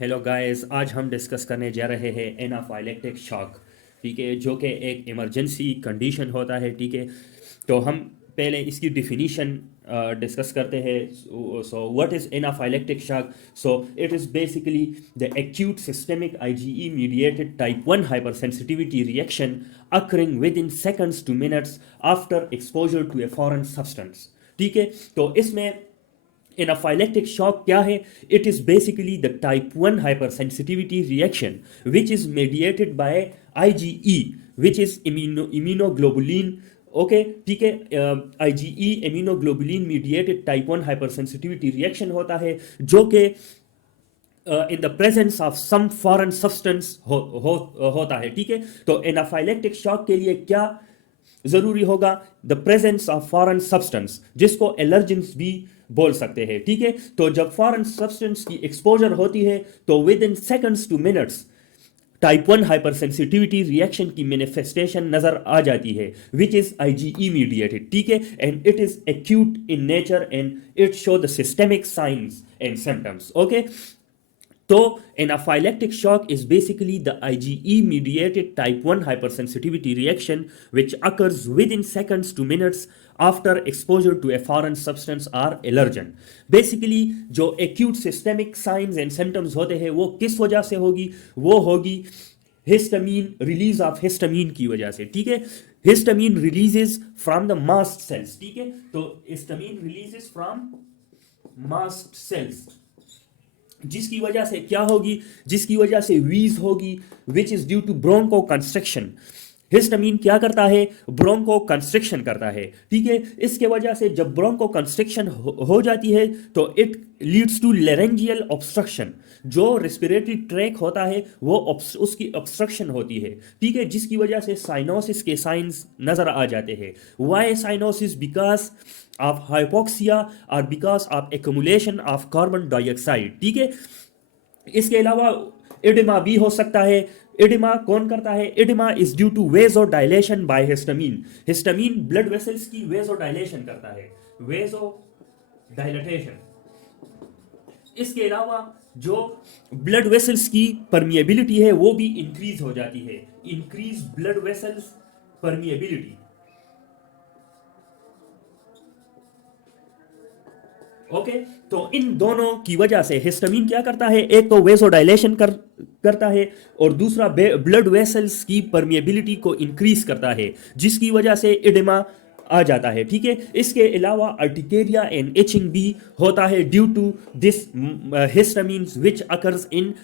Hello guys, आज हम discuss करने जा रहे हैं एनाफाइलेक्टिक शॉक। ठीक है, जो कि एक इमरजेंसी कंडीशन होता है। ठीक है, तो हम पहले इसकी डिफिनीशन डिस्कस करते हैं। So what is anaphylactic shock? So it is basically the acute systemic IgE mediated type 1 hypersensitivity reaction occurring within seconds to minutes after exposure to a foreign substance। ठीक है, तो इसमें एनाफाइलेक्टिक शॉक क्या है? It is basically the type 1 hypersensitivity reaction which is mediated by IgE, which is immunoglobulin। Okay, ठीक है, IgE immunoglobulin mediated type 1 hypersensitivity reaction होता है, जो कि in the presence of some foreign substance होता है। ठीक है, तो एनाफाइलेक्टिक शॉक के लिए क्या जरूरी होगा? The presence of foreign substance, जिसको एलर्जेंस भी बोल सकते हैं। ठीक है, तो जब फॉरेन सब्सटेंस की एक्सपोजर होती है तो with in seconds two minutes type 1 hypersensitivity reaction की मैनिफेस्टेशन नजर आ जाती है, विच इज आईजीई मीडिएटेड। ठीक है, and it is acute in nature and it show the systemic science and symptoms. Okay, तो anaphylactic shock is basically the IgE mediated type 1 hypersensitivity reaction which occurs within seconds to minutes after exposure to a foreign substance or allergen। Basically जो acute systemic signs and symptoms होते हैं वो किस वजह से होगी? वो होगी हिस्टामीन, रिलीज ऑफ हिस्टामीन की वजह से। ठीक है, histamine releases from the mast cells. ठीक है, तो histamine releases from mast cells, जिसकी वजह से क्या होगी? जिसकी वजह से वीज होगी, which is due to broncho construction. Histamine क्या करता है? ब्रोंको कंस्ट्रिक्शन करता है। ठीक है, इसके वजह से जब ब्रोंको कंस्ट्रिक्शन हो जाती है तो it leads to laryngeal obstruction. जो रेस्पिरेटरी ट्रैक होता है वो उसकी ऑब्स्ट्रक्शन होती है। ठीक है, जिसकी वजह से साइनोसिस के साइंस नजर आ जाते हैं। Why cyanosis? Because of hypoxia और because of accumulation of carbon dioxide. ठीक है, इसके अलावा एडिमा भी हो सकता है। एडिमा कौन करता है? Edema is due to vasodilation by histamine. Histamine blood vessels की वेजो डायलेशन करता है, वेजो डायलेटेशन। इसके अलावा जो ब्लड वेसल्स की परमिएबिलिटी है वो भी इंक्रीज हो जाती है, increase blood vessels permeability. Okay, तो इन दोनों की वजह से हिस्टामीन क्या करता है? एक तो वेसोडाइलेशन करता है और दूसरा ब्लड वेसल्स की परमिएबिलिटी को इंक्रीज करता है, जिसकी वजह से एडिमा आ जाता है। ठीक है, इसके अलावा अर्टिकेरिया एंड इचिंग भी होता है due to this histamines which occurs in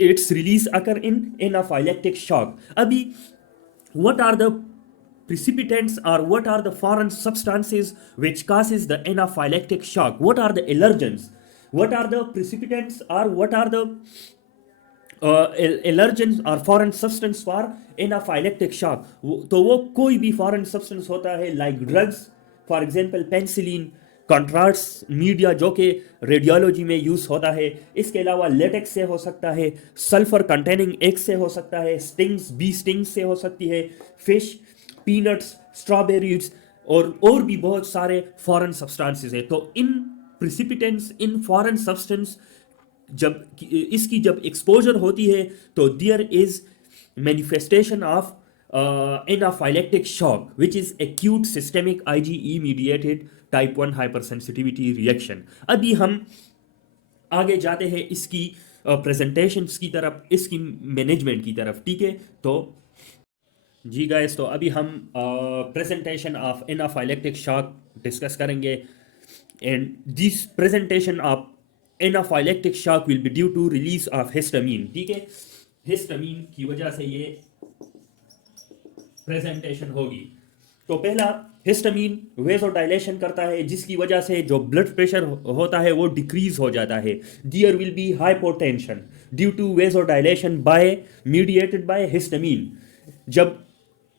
its release occur in anaphylactic shock. अभी what are the precipitants or what are the foreign substances which causes the anaphylactic shock? What are the allergens? What are the precipitants or what are the allergens or foreign substance for anaphylactic shock? तो वो कोई भी foreign substance होता है, like drugs, for example penicillin, contrast media जो कि radiology में use होता है। इसके अलावा लेटेक्स से हो सकता है, सल्फर कंटेनिंग एग से हो सकता है, स्टिंग्स, बी स्टिंग्स से हो सकती है, फिश, पीनट्स, स्ट्रॉबेरीज और भी बहुत सारे फॉरेन सब्सटेंसेस है। तो इन प्रिसिपिटेंट्स, इन फॉरेन सब्सटेंस जब इसकी जब एक्सपोजर होती है तो there is manifestation of anaphylactic shock which is acute systemic IgE mediated type 1 hypersensitivity reaction. अभी हम आगे जाते हैं इसकी प्रेजेंटेशंस की तरफ, इसकी मैनेजमेंट की तरफ। ठीक है, तो जी गाइस, तो अभी हम presentation of anaphylactic shock discuss करेंगे। And this presentation of anaphylactic shock will be due to release of histamine. ठीक है, हिस्टामीन की वजह से ये प्रेजेंटेशन होगी। तो पहला, हिस्टामीन वेसोडाइलेशन करता है, जिसकी वजह से जो ब्लड प्रेशर होता है वो डिक्रीज हो जाता है। There will be hypotension due to vasodilation by mediated by histamine. जब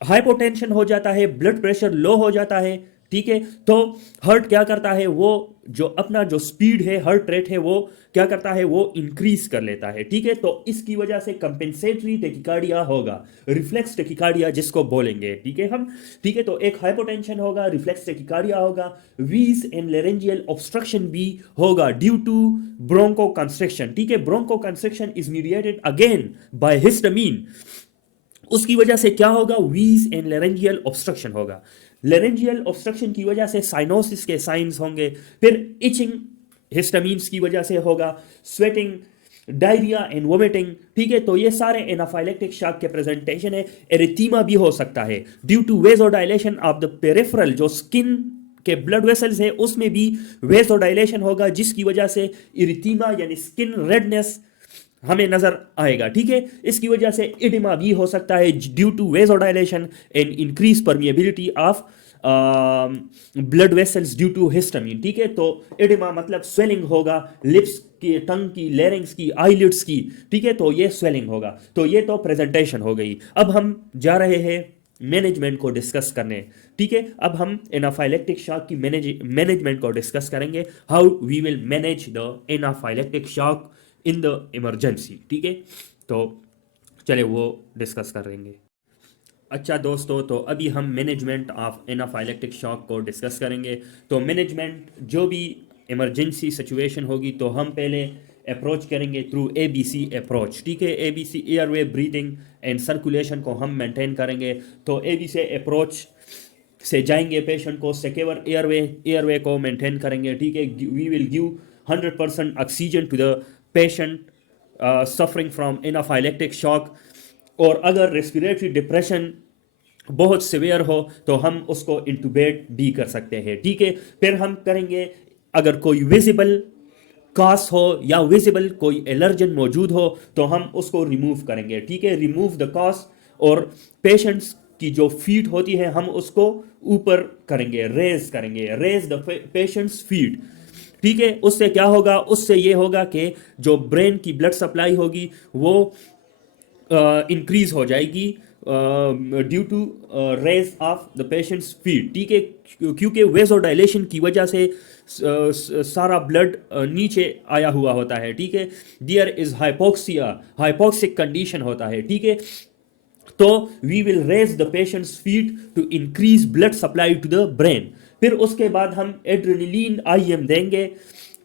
हाइपोटेंशन हो जाता है, ब्लड प्रेशर लो हो जाता है, ठीक है। तो हार्ट क्या करता है, वो जो अपना जो स्पीड है, हार्ट रेट है, वो क्या करता है, वो इंक्रीज कर लेता है, ठीक है। तो इसकी वजह से कंपेंसेटरी टेकिकार्डिया होगा, रिफ्लेक्स टेकिकार्डिया जिसको बोलेंगे, ठीक है हम, ठीक है। तो एक हाइपोटेंशन होगा, रिफ्लेक्स टेकिकार्डिया होगा, वीज एंड लेरेंजियल ऑब्स्ट्रक्शन भी होगा ड्यू टू ब्रोंको कंस्ट्रिक्शन, ठीक है। Broncho constriction is mediated again by histamine. उसकी वजह से क्या होगा, वीज एंड लेरेंजियल ऑब्स्ट्रक्शन होगा। लेरेंजियल ऑब्स्ट्रक्शन की वजह से साइनोसिस के साइंस होंगे, फिर इचिंग हिस्टामीन्स की वजह से होगा, स्वेटिंग, डायरिया एंड वोमिटिंग, ठीक है। तो ये सारे एनाफाइलेक्टिक शॉक के प्रेजेंटेशन है। एरिथीमा भी हो सकता है due to vasodilation of the peripheral, जो स्किन के ब्लड वेसल्स है उसमें भी वेजोडाइलेशन होगा, जिसकी वजह से इरिथीमा यानी स्किन रेडनेस हमें नजर आएगा, ठीक है। इसकी वजह से इडिमा भी हो सकता है due to vasodilation and increase permeability of blood vessels due to histamine, ठीक है। तो इडिमा मतलब स्वेलिंग होगा लिप्स की, टंग की, लेरिंग्स की, आईलिड्स की, ठीक है। तो ये स्वेलिंग होगा। तो ये तो प्रेजेंटेशन हो गई। अब हम जा रहे हैं मैनेजमेंट को डिस्कस करने, ठीक है। अब हम एनाफाइलेक्टिक शॉक की मैनेजमेंट को डिस्कस करेंगे, how we will manage the anaphylactic shock in the emergency, ठीक है। तो चले वो डिस्कस करेंगे। अच्छा दोस्तों, तो अभी हम मैनेजमेंट ऑफ एनाफाइलेक्टिक शॉक को डिस्कस करेंगे। तो मैनेजमेंट, जो भी इमरजेंसी सिचुएशन होगी, तो हम पहले अप्रोच करेंगे थ्रू ABC अप्रोच, ठीक है। ABC airway breathing and circulation को हम मेंटेन करेंगे। तो ABC अप्रोच से जाएंगे, पेशेंट को सिक्योर एयरवे को मेंटेन करेंगे, ठीक है। We will give 100% oxygen to the patient suffering from anaphylactic shock. और अगर रेस्पिरेटरी डिप्रेशन बहुत सिवियर हो तो हम उसको इंटूबेट भी कर सकते हैं, ठीक है। फिर हम करेंगे, अगर कोई विजिबल कास हो या विजिबल कोई एलर्जन मौजूद हो तो हम उसको रिमूव करेंगे, ठीक है। रिमूव द कास, और पेशेंट्स की जो फीट होती है हम उसको ऊपर करेंगे, रेज द पेशेंट्स फीट, ठीक है। उससे क्या होगा, उससे ये होगा कि जो ब्रेन की ब्लड सप्लाई होगी वो इंक्रीज हो जाएगी due to raise of the patient's feet, ठीक है। क्योंकि वेजोडाइलेशन की वजह से सारा ब्लड नीचे आया हुआ होता है, ठीक है। There is hypoxia, hypoxic condition होता है, ठीक है। तो we will raise the patient's feet to increase blood supply to the brain. फिर उसके बाद हम एड्रेनलिन IM देंगे,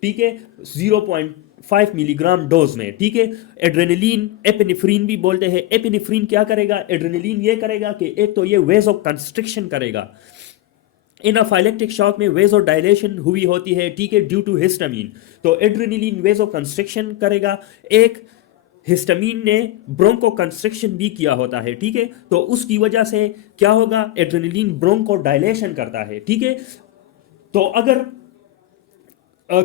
ठीक है, 0.5 मिलीग्राम डोज में, ठीक है। एड्रेनलिन, एपिनेफ्रीन भी बोलते हैं। एपिनेफ्रीन क्या करेगा, एड्रेनलिन ये करेगा कि एक तो ये वेजो कंस्ट्रिक्शन करेगा, एनाफाइलेक्टिक शॉक में वेजो डायलेशन हुई होती है, ठीक है, ड्यू टू हिस्टामीन। तो एड्रेनलिन वेजो कंस्ट्रिक्शन करेगा। एक हिस्टामीन ने ब्रोंको कंस्ट्रिक्शन भी किया होता है, ठीक है। तो उसकी वजह से क्या होगा, एड्रेनलिन ब्रोंको डायलेशन करता है, ठीक है। तो अगर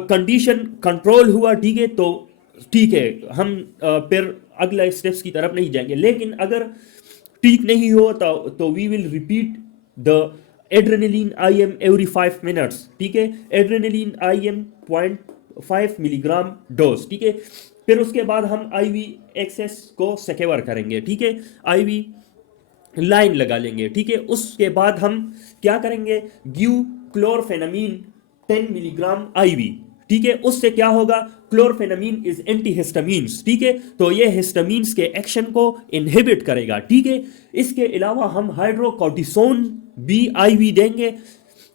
कंडीशन कंट्रोल हुआ, ठीक है, तो ठीक है, हम फिर अगले स्टेप्स की तरफ नहीं जाएंगे। लेकिन अगर ठीक नहीं हो तो we will repeat the adrenaline IM every 5 minutes, ठीक है। एड्रेनलिन IM 0.5 मिलीग्राम डोज, ठीक है। फिर उसके बाद हम IV एक्सेस को सिक्योर करेंगे, ठीक है, IV लाइन लगा लेंगे, ठीक है। उसके बाद हम क्या करेंगे, गिव क्लोरफेनामीन 10 मिलीग्राम IV, ठीक है। उससे क्या होगा, क्लोरफेनामीन इज एंटीहिस्टामीन्स, ठीक है। तो ये हिस्टामीन्स के एक्शन को इनहिबिट करेगा, ठीक है। इसके अलावा हम हाइड्रोकोर्टिसोन भी IV देंगे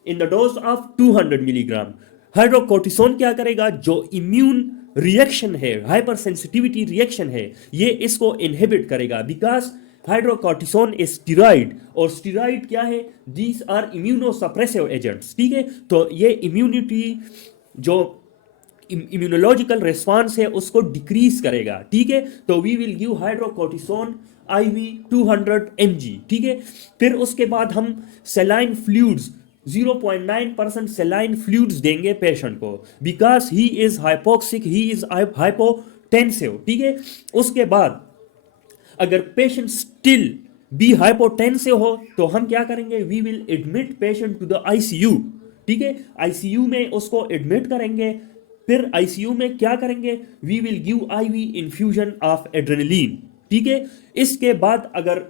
in the dose of 200 milligram. Hydrocortisone क्या करेगा, जो इम्यून रिएक्शन है, हाइपर सेंसिटिविटी रिएक्शन है, ये इसको इनहिबिट करेगा, बिकॉज हाइड्रोकोर्टिसोन इज स्टीरॉइड, और स्टीरॉइड क्या है, दीज आर इम्यूनोसप्रेसिव एजेंट्स, ठीक है। तो ये इम्यूनिटी, जो इम्यूनोलॉजिकल रिस्पॉन्स है उसको डिक्रीज करेगा, ठीक है। तो we will give hydrocortisone IV 200 mg, ठीक है। फिर उसके बाद हम सेलाइन फ्लूइड्स 0.9% सेलाइन फ्लूइड्स देंगे पेशेंट को, because he is hypoxic, he is hypotensive, ठीक है। उसके बाद अगर पेशेंट स्टिल बी हाइपोटेंसिव हो तो हम क्या करेंगे, we will admit patient to the ICU, ठीक है। ICU में उसको एडमिट करेंगे। फिर ICU में क्या करेंगे, we will give IV infusion of adrenaline, ठीक है। इसके बाद अगर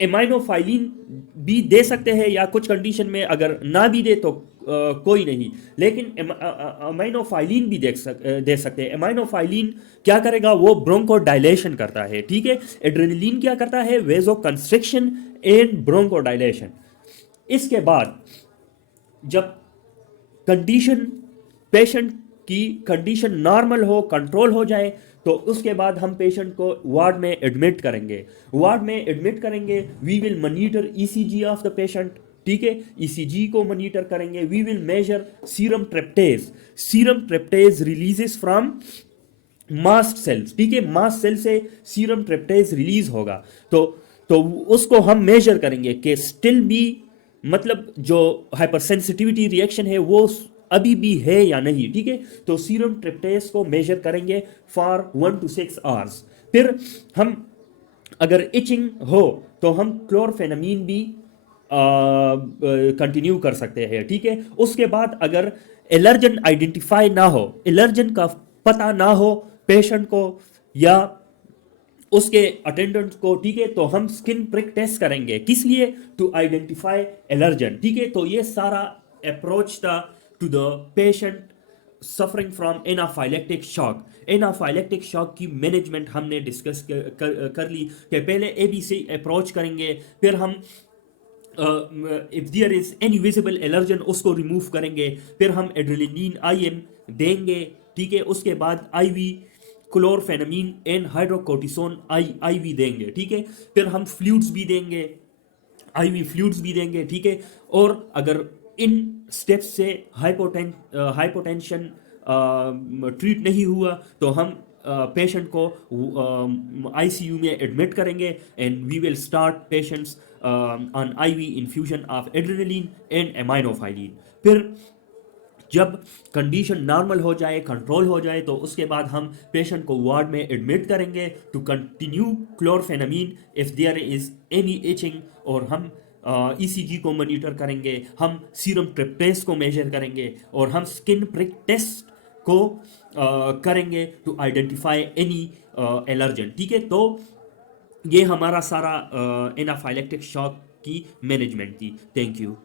एमाइनोफाइलिन भी दे सकते हैं, या कुछ कंडीशन में अगर ना भी दे तो कोई नहीं, लेकिन अमाइनोफाइलिन भी दे सकते हैं। एमाइनोफाइलिन क्या करेगा, वो ब्रोंको डायलेशन करता है, ठीक है। एड्रेनलिन क्या करता है, वेजो कंस्ट्रिक्शन एंड ब्रोंको डायलेशन। इसके बाद जब कंडीशन, पेशेंट की कंडीशन नॉर्मल हो, कंट्रोल हो जाए, तो उसके बाद हम पेशेंट को वार्ड में एडमिट करेंगे। वार्ड में एडमिट करेंगे, we will monitor ECG of the patient, ठीक है। ईसीजी को मॉनिटर करेंगे। We will measure serum tryptase. Serum tryptase releases from mast cells, ठीक है। मास्ट सेल से सीरम ट्रिप्टेज रिलीज होगा, तो उसको हम मेजर करेंगे कि स्टिल भी, मतलब जो हाइपरसेंसिटिविटी रिएक्शन है वो अभी भी है या नहीं, ठीक है। तो सीरम ट्रिप्टेज को मेजर करेंगे फॉर 1 to 6 आवर्स। फिर हम, अगर इचिंग हो तो हम क्लोरफेनामीन भी कंटिन्यू कर सकते हैं, ठीक है। उसके बाद अगर एलर्जन आइडेंटिफाई ना हो, एलर्जन का पता ना हो पेशेंट को या उसके अटेंडेंट को, ठीक है, तो हम स्किन प्रिक टेस्ट करेंगे। किस लिए, टू आइडेंटिफाई एलर्जन, ठीक है। तो ये सारा अप्रोच था to the patient suffering from anaphylactic shock. Anaphylactic shock की मैनेजमेंट हमने डिस्कस कर ली कि पहले एबीसी अप्रोच करेंगे, फिर हम if there is any visible allergen उसको रिमूव करेंगे, फिर हम एड्रेलिन आईएम देंगे, ठीक है। उसके बाद आईवी क्लोरफेनामीन एंड हाइड्रोकोर्टिसोन आईवी देंगे, ठीक है। फिर हम फ्लूइड्स भी देंगे, आईवी फ्लूइड्स भी देंगे, ठीक है। और अगर इन स्टेप्स से हाइपोटेंशन ट्रीट नहीं हुआ तो हम पेशेंट को आईसीयू में एडमिट करेंगे, and we will start patients on IV infusion of adrenaline and aminophylline. फिर जब कंडीशन नॉर्मल हो जाए, कंट्रोल हो जाए, तो उसके बाद हम पेशेंट को वार्ड में एडमिट करेंगे to continue chlorphenamine if there is any itching, और हम ईसीजी को मॉनिटर करेंगे, हम सीरम ट्रिप्टेज को मेजर करेंगे, और हम स्किन प्रिक टेस्ट को करेंगे टू आइडेंटिफाई एनी एलर्जन, ठीक है। तो ये हमारा सारा एनाफाइलेक्टिक शॉक की मैनेजमेंट थी। Thank you.